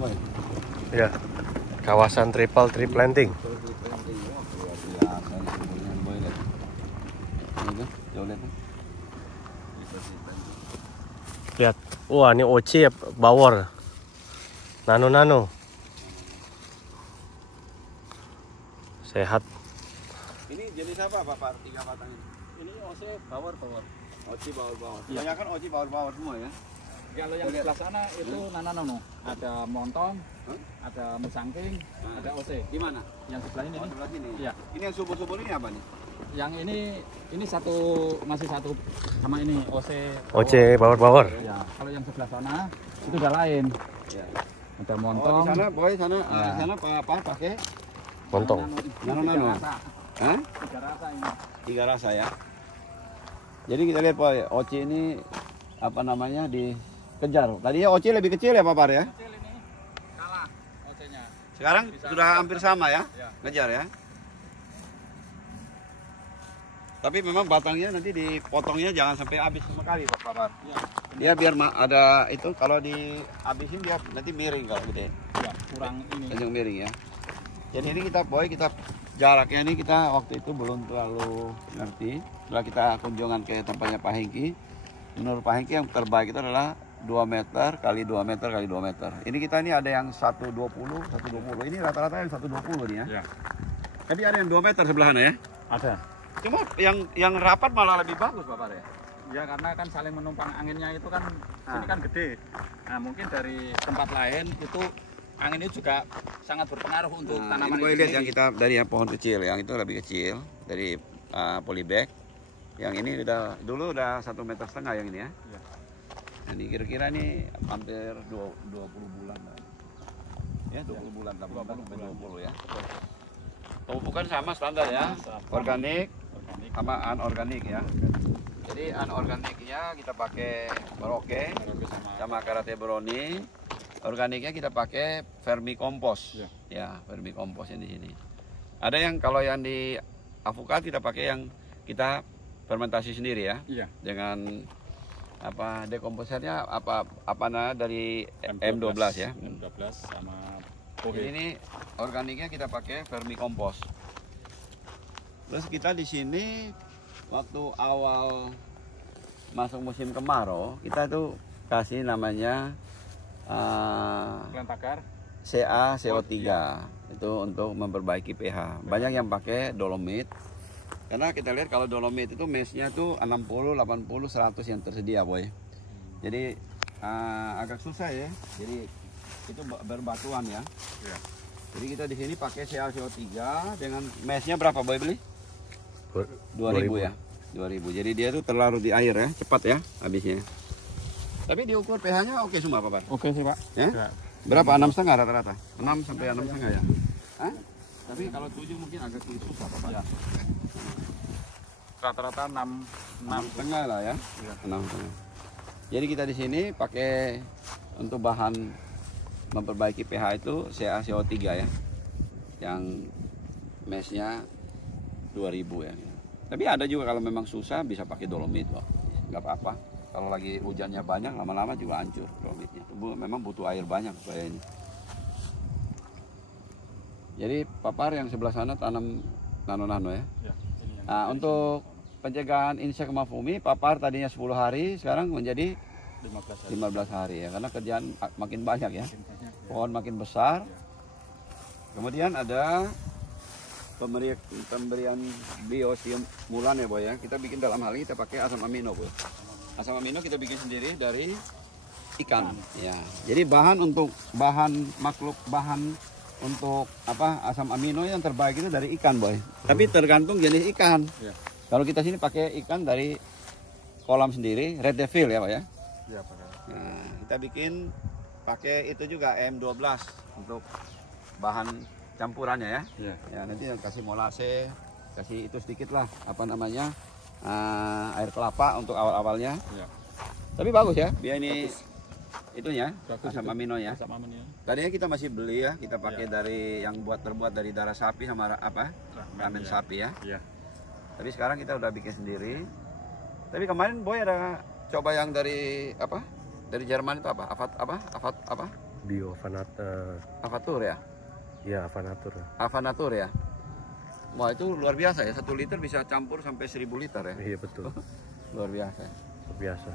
Boy. Ya. Kawasan triple tree planting. Lihat. Wah, ini Oci ya, bawor. Nano. Sehat. Ini jenis apa Pak? 3 batang ini? Ini OC bawor. Oci bawor. Kebanyakan Oci bawor semua ya. Kalau yang sebelah sana itu Nano. Ada montong, ada musangking, ada OC. Di mana? Yang sebelah ini. Sebelah sini. Iya. Ini yang subur-subur ini apa nih? Yang ini masih satu sama ini OC. Oci bawor. Ya, kalau yang sebelah sana itu udah lain. Ya. Ada Oh, montong. di sana Boy, sana Ya. sana apa pakai Montong. Nano. Tiga rasa. Hah? 3 rasa ini. 3 rasa ya. Jadi kita lihat Boy, Oci ini apa namanya dikejar. Tadinya Oci lebih kecil ya Pak Par ya? Kecil ini kalah OC-nya. Sekarang sudah hampir sama ya? Ya. Ngejar ya. Tapi memang batangnya nanti dipotongnya jangan sampai habis sama kali Pak Par. Ya, Biar ada itu kalau dihabisin dia nanti miring kalau gede. ya, kurang ini. Cenderung miring ya. Jadi ini kita jaraknya ini kita waktu itu belum terlalu ngerti. Setelah kita kunjungan ke tempatnya Pak Hengki, menurut Pak Hengki yang terbaik itu adalah 2 meter kali 2 meter kali 2 meter. Ini kita ini ada yang 120. Ini rata-rata yang 120 nih ya. Ya. Tapi ada yang 2 meter sebelah sana ya. Ada. Cuma yang rapat malah lebih bagus Pak Par ya. Ya karena kan saling menumpang anginnya itu kan sini kan gede. Nah mungkin dari tempat lain itu angin ini juga sangat berpengaruh untuk tanaman ini boleh itu lihat yang sendiri. kita dari yang pohon kecil, yang itu lebih kecil dari polybag. Yang ini dulu udah 1,5 meter yang ini ya. Ya. Ini kira-kira nih hampir 20 bulan lah. Ya 20 bulan, 20 ya. Pemupukan sama standar ya, organik sama anorganik ya. Jadi anorganiknya kita pakai Merauke sama Karate Brownie. Organiknya kita pakai vermicompost. Ya, vermicompost yang di sini. Ada yang kalau yang di avokat kita pakai yang kita fermentasi sendiri ya. Iya. Dengan apa dekomposernya dari M12 ya. M12 sama Jadi ini organiknya kita pakai vermicompost. Terus kita di sini waktu awal masuk musim kemarau kita tuh kasih namanya Plantagar. CaCO3 itu untuk memperbaiki pH. Banyak yang pakai dolomit. Karena kita lihat kalau dolomit itu mesnya tuh 60, 80, 100 yang tersedia Boy. Jadi agak susah ya. Jadi itu berbatuan ya. Ya. Jadi kita di sini pakai CaCO3 dengan mesnya berapa Boy beli? 2000 ya. 2000. Jadi dia tuh terlarut di air ya, cepat ya habisnya. Tapi diukur pH-nya oke semua Pak Bar? Oke sih Pak. Ya? Ya. Berapa? 6,5 rata-rata? 6 sampai 6,5 ya? Hah? Tapi kalau 7 mungkin agak susah Pak Bar. Ya. Rata-rata 6 6,5 lah ya. 6,5. Jadi kita di sini pakai untuk bahan memperbaiki pH itu CaCO3 ya. Yang mesnya 2000 ya. Tapi ada juga kalau memang susah bisa pakai dolomit kok. Nggak apa-apa. Kalau lagi hujannya banyak lama-lama juga hancur dolomitnya. Memang butuh air banyak supaya ini. Jadi papar yang sebelah sana tanam nano-nano ya. Ya, ini yang Nah, untuk pencegahan insek mafumi papar tadinya 10 hari sekarang menjadi 15 hari. 15 hari ya karena kerjaan makin banyak ya. Makin banyak, ya. Pohon makin besar. Kemudian ada pemberian biostimulan ya Boy ya. Kita bikin dalam hal ini kita pakai asam amino Boy. Asam amino kita bikin sendiri dari ikan ya. Jadi bahan untuk asam amino yang terbaik itu dari ikan Boy. Tapi tergantung jenis ikan. Ya. Kalau kita sini pakai ikan dari kolam sendiri, red devil ya Pak ya. Ya, Pak. Nah, kita bikin pakai itu juga M12 untuk bahan campurannya ya. Ya. Ya nanti kasih molase, kasih itu sedikit lah apa namanya air kelapa untuk awal-awalnya. Ya. Tapi bagus ya, biar ini itunya Bagus asam itu. aminonya. Asam aminonya. Tadinya kita masih beli ya, kita pakai dari yang terbuat dari darah sapi sama ramen ya. sapi ya. Ya. Tapi sekarang kita udah bikin sendiri. Tapi kemarin Boy ada coba yang dari apa? Dari Jerman itu apa? Avat Bio Avatur ya? ya Avanatur. Avanatur ya? Wah itu luar biasa ya, 1 liter bisa campur sampai 1000 liter ya? Iya betul. Luar biasa. Luar biasa.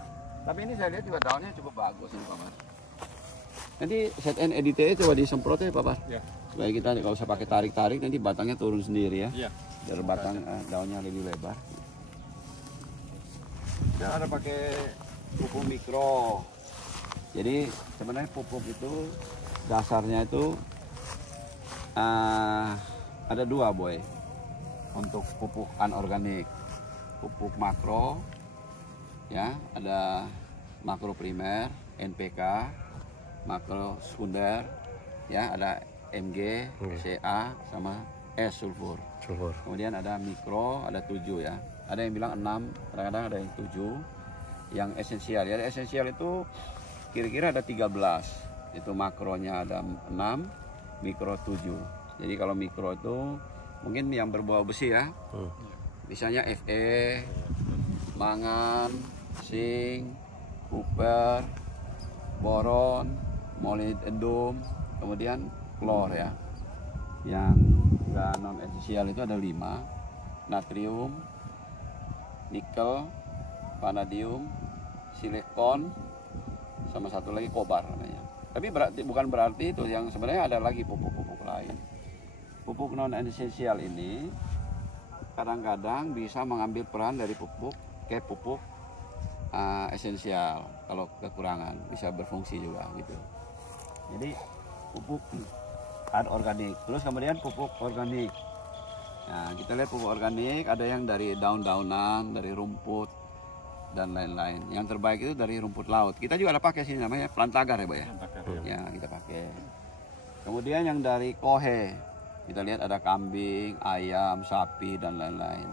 Tapi ini saya lihat juga daunnya cukup bagus ini Pak Mas. Nanti ZN EDTA coba disemprot ya Pak Mas. Ya. Supaya kita nggak usah pakai tarik-tarik, nanti batangnya turun sendiri ya. Iya. Biar batang daunnya lebih lebar. Kita ada pakai pupuk mikro. Jadi sebenarnya pupuk itu dasarnya itu ada 2 boy untuk pupuk anorganik. Pupuk makro ya, ada makro primer, NPK, makro sekunder ya, ada MG, CA sama S sulfur. Kemudian ada mikro, ada 7 ya. Ada yang bilang 6, kadang-kadang ada yang 7. Yang esensial ya, esensial itu kira-kira ada 13. Itu makronya ada 6, mikro 7. Jadi kalau mikro itu mungkin yang berbau besi ya. Misalnya Fe, mangan, zinc, copper, boron, molybdenum, kemudian klor ya. Yang non esensial itu ada 5, natrium, nikel, vanadium, silikon, sama satu lagi kobar namanya. Tapi bukan berarti itu, yang sebenarnya ada lagi pupuk-pupuk lain. Pupuk non esensial ini kadang-kadang bisa mengambil peran dari pupuk esensial. Kalau kekurangan bisa berfungsi juga gitu. Jadi pupuk anorganik, terus kemudian pupuk organik. Nah, kita lihat pupuk organik ada yang dari daun-daunan, dari rumput dan lain-lain. Yang terbaik itu dari rumput laut. Kita juga ada pakai sini namanya plantagar ya, Pak ya. Ya, kita pakai. Kemudian yang dari kohe, kita lihat ada kambing, ayam, sapi dan lain-lain.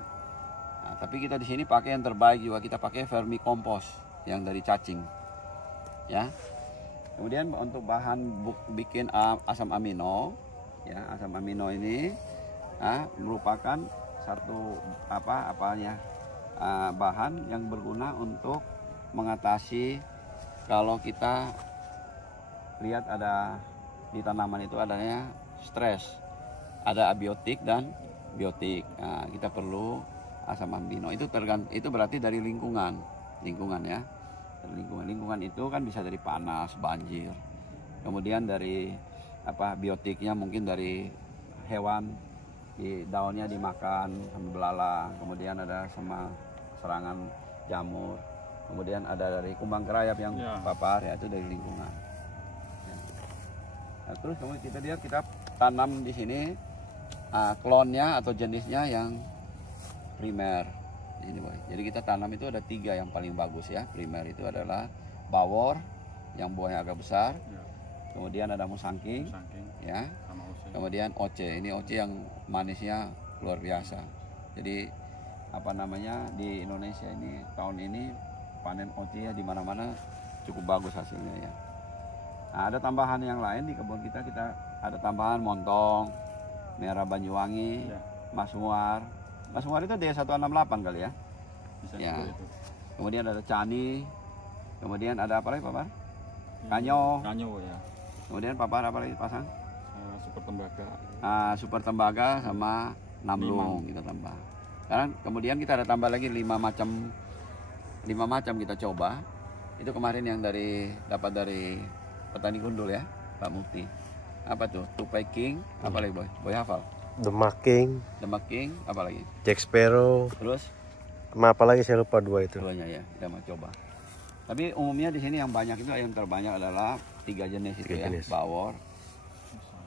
Nah, tapi kita di sini pakai yang terbaik juga, kita pakai vermicompost yang dari cacing. Ya. Kemudian untuk bahan bikin asam amino, ya, asam amino ini merupakan satu bahan yang berguna untuk mengatasi kalau kita lihat ada di tanaman itu adanya stres, ada abiotik dan biotik. Nah, kita perlu asam amino. Itu berarti dari lingkungan ya. Lingkungan itu kan bisa dari panas, banjir. Kemudian dari biotiknya mungkin dari hewan, di daunnya dimakan sama belalang. Kemudian ada sama serangan jamur. Kemudian ada dari kumbang kerayap yang papar ya, itu dari lingkungan. Nah, terus kemudian kita lihat, kita tanam di sini klonnya atau jenisnya yang primer. Ini boy. Jadi kita tanam itu ada 3 yang paling bagus ya. Primer itu adalah bawor yang buahnya agak besar. Kemudian ada musangking ya. Kemudian oce. Ini oce yang manisnya luar biasa. Jadi di Indonesia ini tahun ini panen oce ya di mana-mana cukup bagus hasilnya ya. Nah, ada tambahan yang lain di kebun kita ada tambahan montong, merah Banyuwangi, masmuar. Masmuar itu D168 kali ya. Bisa ya. Kemudian ada cani. Kemudian ada apa lagi, Papar? Kanyo ya. Kemudian Papar apa lagi pasang? Super tembaga. Super tembaga sama namlung kita tambah. Sekarang kemudian kita ada tambah lagi 5 macam kita coba. Itu kemarin yang dapat dari petani gundul ya, Pak Mukti. Apa tuh? Tupai King, apa lagi boy? Boy hafal? Demak King, apa lagi? Jack Sparrow. Terus? Sama apa lagi saya lupa 2 itu. 2-nya ya, kita mau coba. Tapi umumnya di sini yang banyak itu, yang terbanyak adalah 3 jenis itu ya, bawor,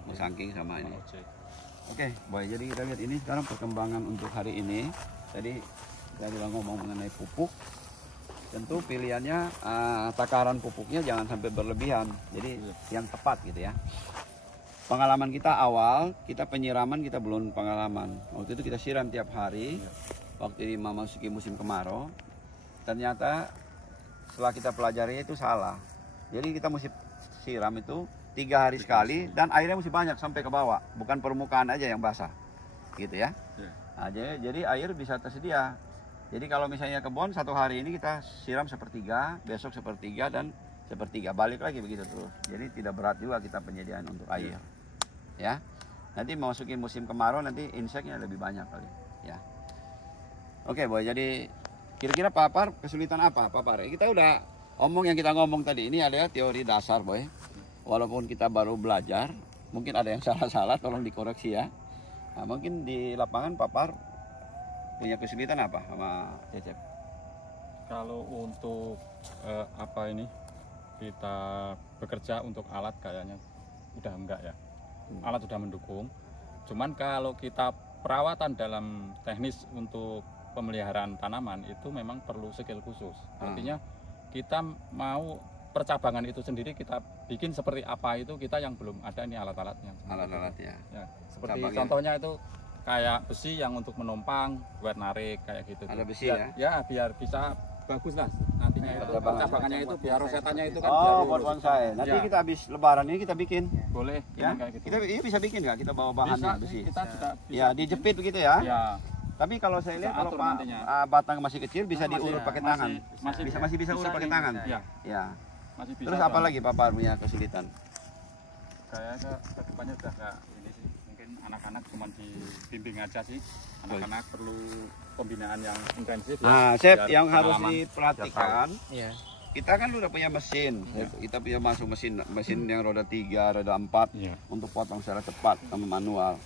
musangking sama ini. Oke, boy. Jadi kita lihat ini sekarang perkembangan untuk hari ini. Tadi kita bilang ngomong mengenai pupuk. Tentu pilihannya takaran pupuknya jangan sampai berlebihan. Jadi yang tepat gitu ya. Pengalaman kita awal, kita penyiraman kita belum pengalaman. Waktu itu kita siram tiap hari, waktu memasuki musim kemarau. Ternyata setelah kita pelajari itu salah. Jadi kita mesti siram itu 3 hari sekali dan airnya mesti banyak sampai ke bawah, bukan permukaan aja yang basah, gitu ya. Nah, jadi air bisa tersedia. Jadi kalau misalnya kebun 1 hari ini kita siram 1/3, besok 1/3 dan sepertiga, balik lagi begitu terus. Jadi tidak berat juga kita penyediaan untuk air. Ya. Nanti memasuki musim kemarau nanti inseknya lebih banyak kali, ya. Oke, Boy. Jadi kira-kira Papar kesulitan apa, Papar? Kita udah omong yang kita ngomong tadi. Ini ada teori dasar, Boy. Walaupun kita baru belajar, mungkin ada yang salah-salah, tolong dikoreksi ya. Nah, mungkin di lapangan Papar punya kesulitan apa sama Cecep? Kalau untuk apa ini kita bekerja untuk alat kayaknya udah enggak ya. Alat sudah mendukung. Cuman kalau kita perawatan dalam teknis untuk pemeliharaan tanaman itu memang perlu skill khusus. Artinya kita mau percabangan itu sendiri kita bikin seperti apa itu kita yang belum ada ini alat-alatnya. Alat-alat ya. Seperti Cabangnya. contohnya itu kayak besi yang untuk menumpang buat narik kayak gitu. Ada besi ya? Ya biar bisa bagus lah nantinya itu percabangannya itu biar rosetannya itu kan Oh, buat bonsai. Nanti kita habis lebaran ini kita bikin. boleh Ya, kayak gitu. kita ini bisa bikin nggak? Kita bawa bahannya besi. Kita juga bisa. Ya, dijepit begitu ya. Ya, Tapi kalau saya lihat Kita kalau atur nantinya. batang masih kecil bisa Masih, diurut ya. pakai tangan. Masih bisa urut pakai tangan. Ya, Ya. masih bisa. Terus apa lagi Papa punya kesulitan? Kayaknya ke depannya udah nggak ini sih. Mungkin anak-anak cuma dibimbing aja sih. Anak-anak perlu pembinaan yang intensif ya. Nah, Chef, biar yang harus pengalaman. diperhatikan, Iya. kita kan udah punya mesin. Kita punya masuk mesin yang roda 3, roda 4 Iya. untuk potong secara cepat sama manual.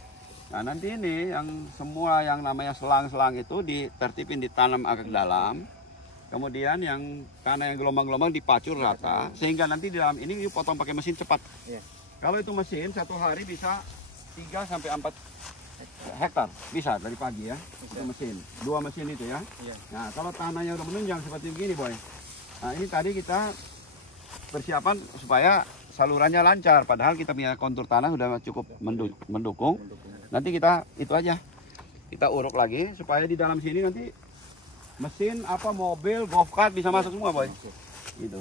Nah, nanti ini yang semua yang namanya selang-selang itu ditertipin, ditanam agak dalam. Kemudian yang tanah yang gelombang-gelombang dipacur rata sehingga nanti di dalam ini you potong pakai mesin cepat. Iya. Kalau itu mesin satu hari bisa 3 sampai 4 hektar bisa dari pagi ya. Itu mesin. 2 mesin itu ya. Iya. Nah, kalau tanahnya udah menunjang seperti begini, Boy. Nah, ini tadi kita persiapan supaya salurannya lancar padahal kita punya kontur tanah sudah cukup mendukung. Nanti kita itu aja. Kita uruk lagi supaya di dalam sini nanti mesin apa mobil, golf cart bisa masuk semua, Boy. Gitu.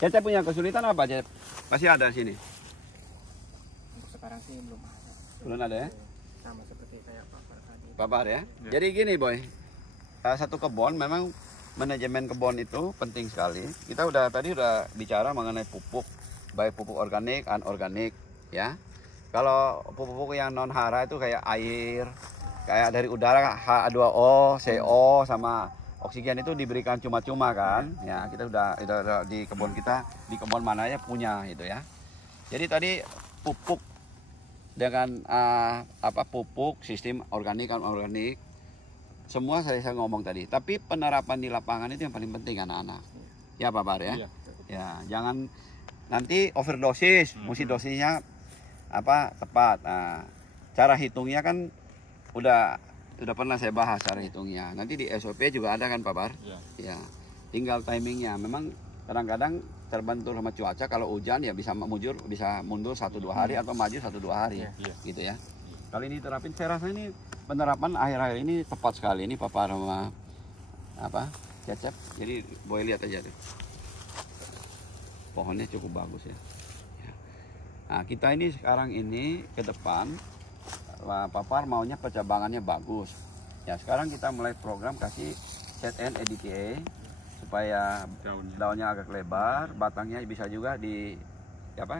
Cecep punya kesulitan apa, Cecep? Masih ada sini. Untuk sekarang sih belum ada. Belum ada ya? Sama seperti kayak Papar tadi. Papar ya. Jadi gini, Boy. Satu kebun memang manajemen kebun itu penting sekali. Kita tadi udah bicara mengenai pupuk, baik pupuk organik, anorganik, ya. Kalau pupuk yang non hara itu kayak air, kayak dari udara H2O, CO sama oksigen itu diberikan cuma-cuma kan. Ya, kita udah di kebun kita, di kebun mana ya punya itu ya. Jadi tadi pupuk dengan pupuk sistem organik anorganik semua saya ngomong tadi. Tapi penerapan di lapangan itu yang paling penting anak-anak. Ya, Pak Bar ya. Iya. Ya, jangan nanti overdosis, mesti dosisnya tepat. Nah, cara hitungnya kan udah pernah saya bahas cara hitungnya. Nanti di SOP juga ada kan Pak Bar? Iya. Ya. Tinggal timingnya. Memang kadang-kadang terbentur sama cuaca, kalau hujan ya bisa mundur 1-2 hari atau maju 1-2 hari. Iya. Gitu ya. Kalau ini terapin, saya rasa ini penerapan akhir-akhir ini tepat sekali. Ini Papar sama Cecep. Jadi boleh lihat aja tuh. Pohonnya cukup bagus ya. Nah, kita ini sekarang ini ke depan Papar maunya percabangannya bagus. Ya, sekarang kita mulai program kasih ZN EDTA supaya daunnya agak lebar, batangnya bisa juga di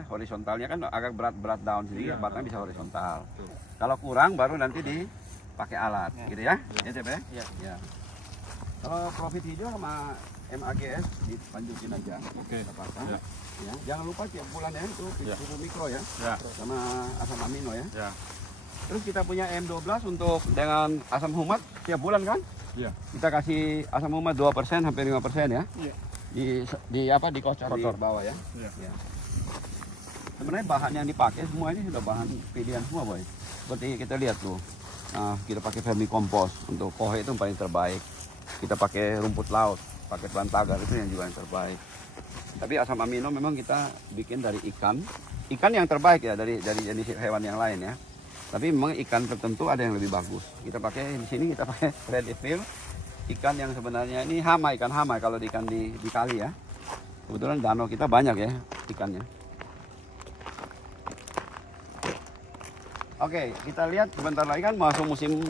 horizontalnya kan agak berat daun sendiri, batang bisa horizontal. Kalau kurang baru nanti dipakai alat, gitu ya. Ya, Cep ya? Ya. Kalau profit hijau sama MAGS dilanjutin aja. Oke. Kita pasang. Ya, jangan lupa tiap bulan ya itu pupuk mikro ya, sama asam amino ya. Terus kita punya M12 untuk dengan asam humat tiap bulan kan? Iya. Kita kasih asam humat 2% hampir 5% ya. Iya. Di kocor di bawah ya. Iya. Ya. Sebenarnya bahan yang dipakai semua ini sudah bahan pilihan semua, Boy. Seperti kita lihat tuh. Nah, kita pakai vermicompost untuk kohe itu yang paling terbaik. Kita pakai rumput laut, pakai plantagar itu yang juga yang terbaik. Tapi asam amino memang kita bikin dari ikan yang terbaik ya dari jenis hewan yang lain ya. Tapi memang ikan tertentu ada yang lebih bagus. Kita pakai di sini kita pakai red eel, ikan yang sebenarnya ini ikan hama kalau ikan di kali ya. Kebetulan danau kita banyak ya ikannya. Oke, kita lihat sebentar lagi kan masuk musim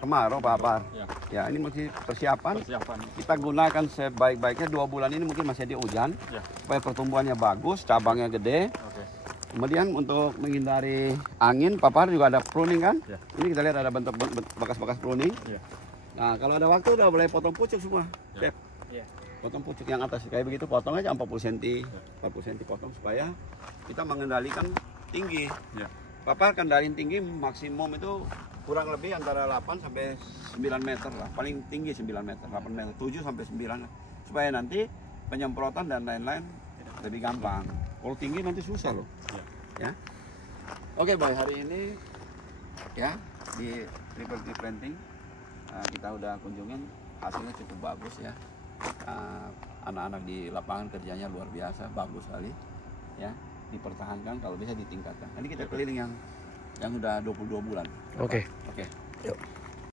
kemarau Pak Apar. Ya. Ya, ini masih persiapan. Persiapan. Kita gunakan sebaik-baiknya 2 bulan ini mungkin masih ada hujan. Ya. Supaya pertumbuhannya bagus, cabangnya gede. Oke. Kemudian untuk menghindari angin, Pak Apar juga ada pruning kan? Ya. Ini kita lihat ada bentuk bekas-bekas pruning. Ya. Nah, kalau ada waktu udah boleh potong pucuk semua. Ya. Chef. Iya. Potong pucuk yang atas kayak begitu, potong aja 40 cm. 40 cm potong supaya kita mengendalikan tinggi. Ya. Papa kendaliin tinggi maksimum itu kurang lebih antara 8 sampai 9 meter lah. Paling tinggi 9 meter, 8 meter, 7 sampai 9 lah. Supaya nanti penyemprotan dan lain-lain lebih gampang. Kalau tinggi nanti susah loh. Ya. Oke, baik, hari ini ya di Liberty Planting kita udah kunjungin, hasilnya cukup bagus ya. Anak-anak di lapangan kerjanya luar biasa, bagus sekali ya. Dipertahankan, kalau bisa ditingkatkan. Nanti kita keliling yang udah 22 bulan. Oke. Oke. Yuk.